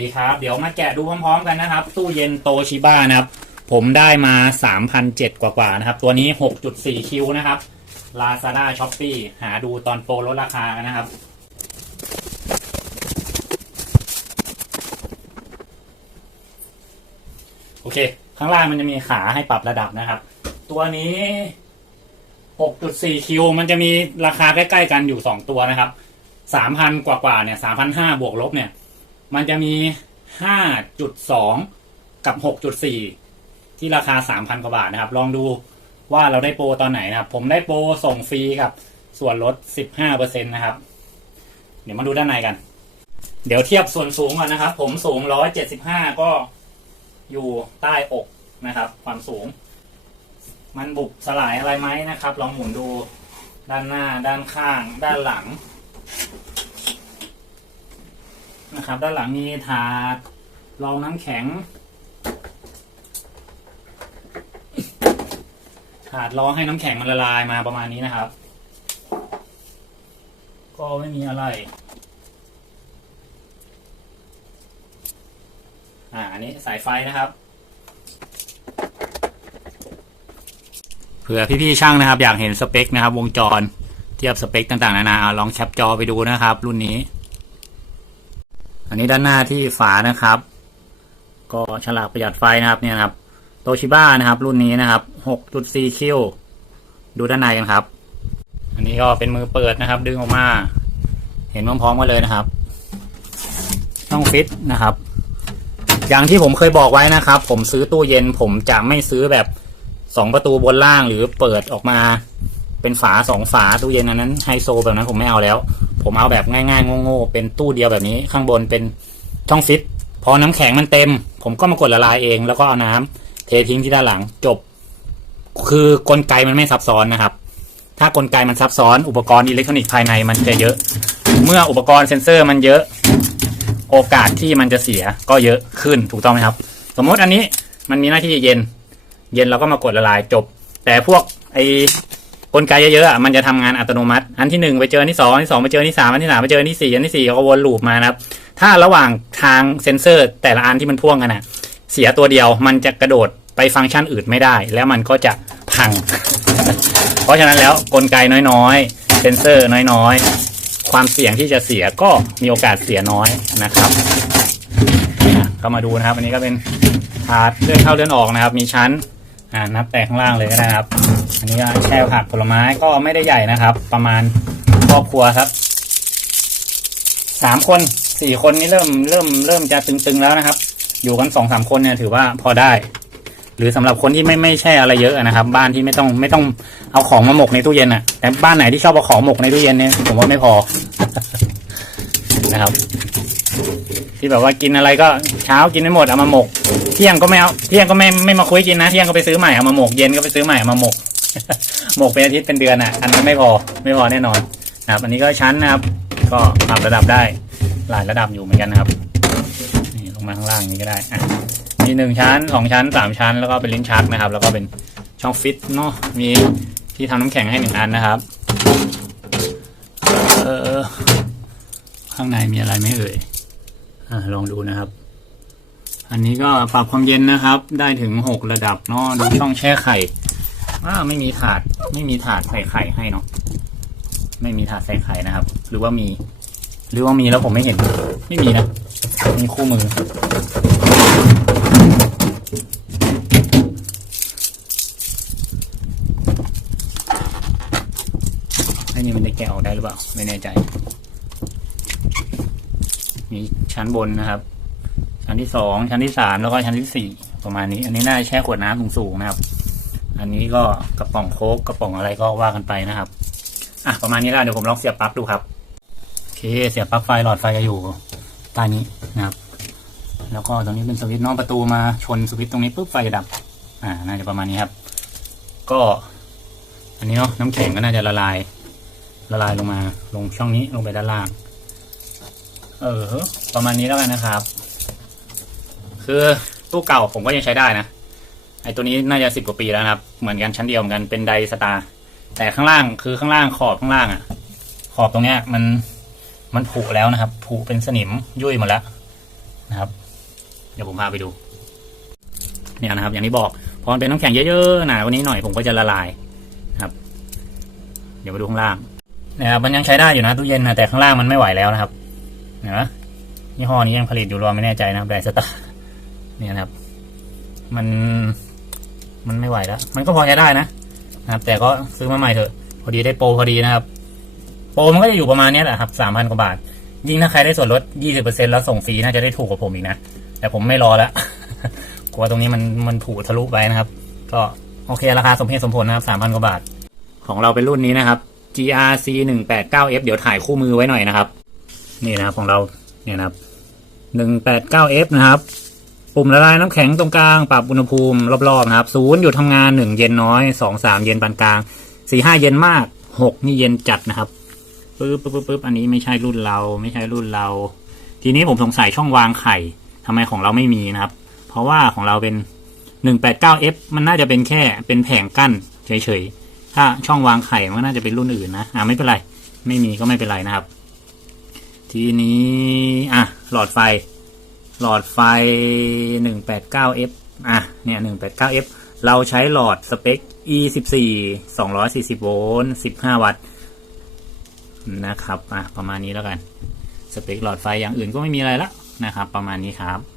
ดีครับ เดี๋ยวมาแกะดูพร้อมๆกันนะครับ ตู้เย็นโตชิบ้านะครับ ผมได้มา 3,007กว่าๆนะครับ ตัวนี้ 6.4 คิวนะครับ Lazada s h o p e e หาดูตอนโปรลดราคากันนะครับ โอเค ข้างล่างมันจะมีขาให้ปรับระดับนะครับ ตัวนี้ 6.4 คิว มันจะมีราคาใกล้ๆกันอยู่ 2 ตัวนะครับ 3,000 กว่าๆเนี่ย3,500บวกลบเนี่ย มันจะมี 5.2 กับ 6.4 ที่ราคา 3,000 กว่าบาทนะครับ ลองดูว่าเราได้โปรตอนไหนนะครับ ผมได้โปรส่งฟรีกับ ส่วนลด 15%นะครับ เดี๋ยวมาดูด้านในกัน เดี๋ยวเทียบส่วนสูงก่อนนะครับ ผมสูง 175 ก็อยู่ใต้อกนะครับ ความสูง มันบุบสลายอะไรไหมนะครับ ลองหมุนดูด้านหน้า ด้านข้าง ด้านหลัง นะครับ ด้านหลังมีถาดรองน้ำแข็ง ถาดรองให้น้ำแข็งมันละลายมาประมาณนี้นะครับ ก็ไม่มีอะไร อ่าอันนี้สายไฟนะครับเผื่อพี่ๆช่างนะครับ อยากเห็นสเปคนะครับ วงจรเทียบสเปคต่างๆนานาเอาลองแคปจอไปดูนะครับ รุ่นนี้ อันนี้ด้านหน้าที่ฝานะครับ ก็ฉลากประหยัดไฟนะครับเนี่ยครับโตชิบ้านะครับ รุ่นนี้นะครับ6.4คิวดูด้านในกันครับ อันนี้ก็เป็นมือเปิดนะครับ ดึงออกมา เห็นพร้อมๆกันเลยนะครับ ต้องฟิตนะครับ อย่างที่ผมเคยบอกไว้นะครับ ผมซื้อตู้เย็นผมจะไม่ซื้อแบบสองประตูบนล่างหรือเปิดออกมา เป็นฝาสองฝาตู้เย็นอันนั้นไฮโซแบบนั้นผมไม่เอาแล้ว ผมเอาแบบง่ายๆโง่ๆเป็นตู้เดียวแบบนี้ข้างบนเป็นช่องฟิตพอน้ำแข็งมันเต็ม ผมก็มากดละลายเอง แล้วก็เอาน้ำเททิ้งที่ด้านหลังจบ คือกลไกมันไม่ซับซ้อนนะครับ ถ้ากลไกมันซับซ้อนอุปกรณ์อิเล็กทรอนิกส์ภายในมันจะเยอะ เมื่ออุปกรณ์เซ็นเซอร์มันเยอะ โอกาสที่มันจะเสียก็เยอะขึ้นถูกต้องไหมครับ สมมติอันนี้มันมีหน้าที่เย็น เย็นเราก็มากดละลายจบ แต่พวกไอ กลไกเยอะๆอะมันจะทำงานอัตโนมัติ อันที่หนึ่งไปเจออันที่สองอันที่สองไปเจออันที่สามอันที่สามไปเจออันที่สี่อันที่สี่เขาก็วนลูปมานะครับ ถ้าระหว่างทางเซ็นเซอร์ แต่ละอันที่มันพ่วงกันอะเสียตัวเดียวมันจะกระโดดไปฟังก์ชันอื่นไม่ได้ แล้วมันก็จะพัง เพราะฉะนั้นแล้วกลไกน้อยๆ เซนเซอร์น้อยๆ ความเสี่ยงที่จะเสียก็มีโอกาสเสียน้อยนะครับ ก็มาดูนะครับ อันนี้ก็เป็นถาดเลื่อนเข้าเลื่อนออกนะครับ มีชั้น อ่านับแต่ข้างล่างเลยก็ได้นะครับ อันนี้ก็แช่ผักผลไม้ก็ไม่ได้ใหญ่นะครับ ประมาณครอบครัวครับสามคนสี่คนนี้เริ่มเริ่มเริ่มจะตึงๆแล้วนะครับ อยู่กันสองสามคนเนี่ยถือว่าพอได้ หรือสำหรับคนที่ไม่ไม่ใช่อะไรเยอะนะครับ บ้านที่ไม่ต้องไม่ต้องเอาของมาหมกในตู้เย็นอะ แต่บ้านไหนที่ชอบเอาของหมกในตู้เย็นเนี่ยผมว่าไม่พอนะครับ ที่แบบว่ากินอะไรก็เช้ากินไม่หมดเอามาหมก เที่ยงก็ไม่เอาเที่ยงก็ไม่ไม่มาคุยกินนะ เที่ยงก็ไปซื้อใหม่เอามาหมกเย็นก็ไปซื้อใหม่เอามาหมก หมกเป็นอาทิตย์เป็นเดือนอะ อันนั้นไม่พอไม่พอแน่นอนนะครับ อันนี้ก็ชั้นนะครับ ก็ปรับระดับได้หลายระดับอยู่เหมือนกันนะครับนี่ลงมาข้างล่างนี้ก็ได้อะมีหนึ่งชั้นสองชั้นสามชั้น แล้วก็เป็นลิ้นชักนะครับ แล้วก็เป็นช่องฟิตเนาะมีที่ทำน้ำแข็งให้หนึ่งอันนะครับเออข้างในมีอะไรไหมเอ่ยอ่าลองดูนะครับ อันนี้ก็ปรับความเย็นนะครับ ได้ถึงหกระดับเนาะดูช่องแช่ไข่อ้าไม่มีถาด ไม่มีถาดใส่ไข่ให้เนาะไม่มีถาดใส่ไข่นะครับ หรือว่ามี หรือว่ามีแล้วผมไม่เห็น ไม่มีนะ มีคู่มืออ้นี่มันจะแกะออกได้หรือเปล่า ไม่แน่ใจ มีชั้นบนนะครับ ชั้นที่สองชั้นที่สามแล้วก็ชั้นที่สี่ประมาณนี้ อันนี้น่าจะแช่ขวดน้ำสูงๆนะครับ อันนี้ก็กระป๋องโค้กกระป๋องอะไรก็ว่ากันไปนะครับอะประมาณนี้แล้วเดี๋ยวผมลองเสียบปลั๊กดูครับโอเคเสียบปลั๊กไฟหลอดไฟจะอยู่ใต้นี้นะครับ แล้วก็ตรงนี้เป็นสวิตช์นอกประตูมาชนสวิตช์ตรงนี้ปุ๊บไฟจะดับ อ่า น่าจะประมาณนี้ครับ ก็ อันนี้เนาะน้ำแข็งก็น่าจะละลาย ละลายลงมา ลงช่องนี้ลงไปด้านล่าง เออ ประมาณนี้แล้วกันนะครับ คือตู้เก่าผมก็ยังใช้ได้นะ ไอตัวนี้น่าจะสิบกว่าปีแล้วนะครับ เหมือนกันชั้นเดียวเหมือนกันเป็นไดสตาร์แต่ข้างล่างคือข้างล่างขอบข้างล่างอะ ขอบตรงเนี้ยมันมันผุแล้วนะครับผุเป็นสนิมยุ่ยหมดแล้วนะครับ เดี๋ยวผมพาไปดูเนี่ยนะครับ อย่างที่บอกพอมันเป็นน้ำแข็งเยอะๆหนาวันนี้หน่อยผมก็จะละลายนะครับ เดี๋ยวมาดูข้างล่างนะครับมันยังใช้ได้อยู่นะตู้เย็นนะแต่ข้างล่างมันไม่ไหวแล้วนะครับเห็นไหมยี่ห้อนี้ยังผลิตอยู่รอไม่แน่ใจนะครับแบรนด์สตาร์ เนี่ยนะครับ มันมันไม่ไหวแล้ว มันก็พอใช้ได้นะนะครับ แต่ก็ซื้อมาใหม่เถอะ พอดีได้โปรพอดีนะครับ โปรมันก็จะอยู่ประมาณเนี้ยแหละครับสามพันกว่าบาท ยิ่งถ้าใครได้ส่วนลดยี่สิบเปอร์เซ็นแล้วส่งฟรีน่าจะได้ถูกกว่าผมอีกนะ แต่ผมไม่รอแล้วกลัวตรงนี้มันมันถูกทะลุไปนะครับ ก็โอเคราคาสมเหตุสมผลนะครับสามพันกว่าบาท ของเราเป็นรุ่นนี้นะครับ GRC หนึ่งแปดเก้า F เดี๋ยวถ่ายคู่มือไว้หน่อยนะครับ นี่นะครับของเราเนี่ยนะครับหนึ่งแปดเก้า F นะครับ ปุ่มละลายน้ำแข็งตรงกลางปรับอุณหภูมิรอบๆนะครับศูนย์หยุดทำงานหนึ่งเย็นน้อยสองสามเย็นปานกลางสี่ห้าเย็นมากหกนี่เย็นจัดนะครับปึ๊บปึ๊บปึ๊บอันนี้ไม่ใช่รุ่นเราไม่ใช่รุ่นเรา ทีนี้ผมสงสัยช่องวางไข่ทำไมของเราไม่มีนะครับ เพราะว่าของเราเป็น 189F มันน่าจะเป็นแค่เป็นแผงกั้นเฉยๆถ้าช่องวางไข่มันน่าจะเป็นรุ่นอื่นนะอ่าไม่เป็นไร ไม่มีก็ไม่เป็นไรนะครับ ทีนี้อะหลอดไฟ หลอดไฟ 189F อะเนี่ย 189F เราใช้หลอดสเปค E14 240 โวลต์ 15 วัตต์นะครับ อะ ประมาณนี้แล้วกัน สเปคหลอดไฟอย่างอื่นก็ไม่มีอะไรละนะครับ ประมาณนี้ครับ